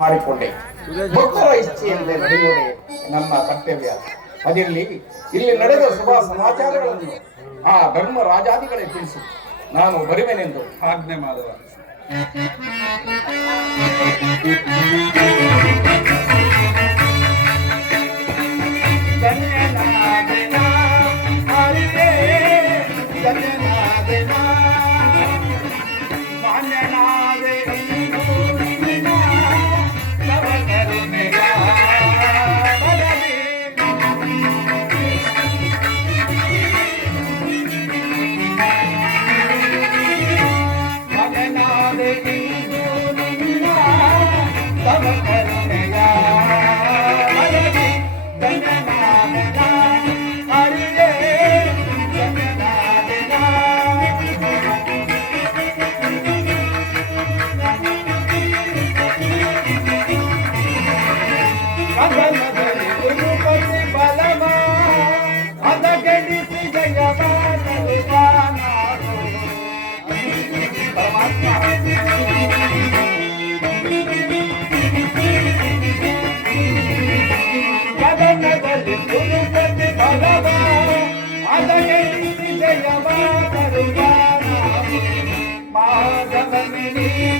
ಮಾಡಿಕೊಂಡೆ. ಭಕ್ತರ ಇಚ್ಛೆಯಲ್ಲದೆ ನಡೆಯುವುದೇ ನಮ್ಮ ಕರ್ತವ್ಯ. ಅದಿರಲಿ, ಇಲ್ಲಿ ನಡೆದ ಶುಭ ಸಮಾಚಾರಗಳನ್ನು ಆ ಧರ್ಮ ರಾಜಾದಿಗಳೇ ತಿಳಿಸಿ ನಾನು ಬರುವೆನೆಂದು ಆಜ್ಞೆ ಮಾಡುವ. You. be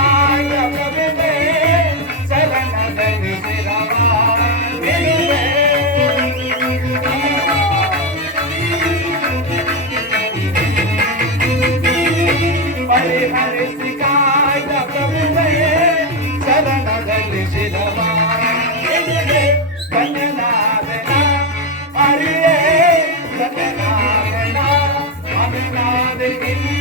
உன்னை நீ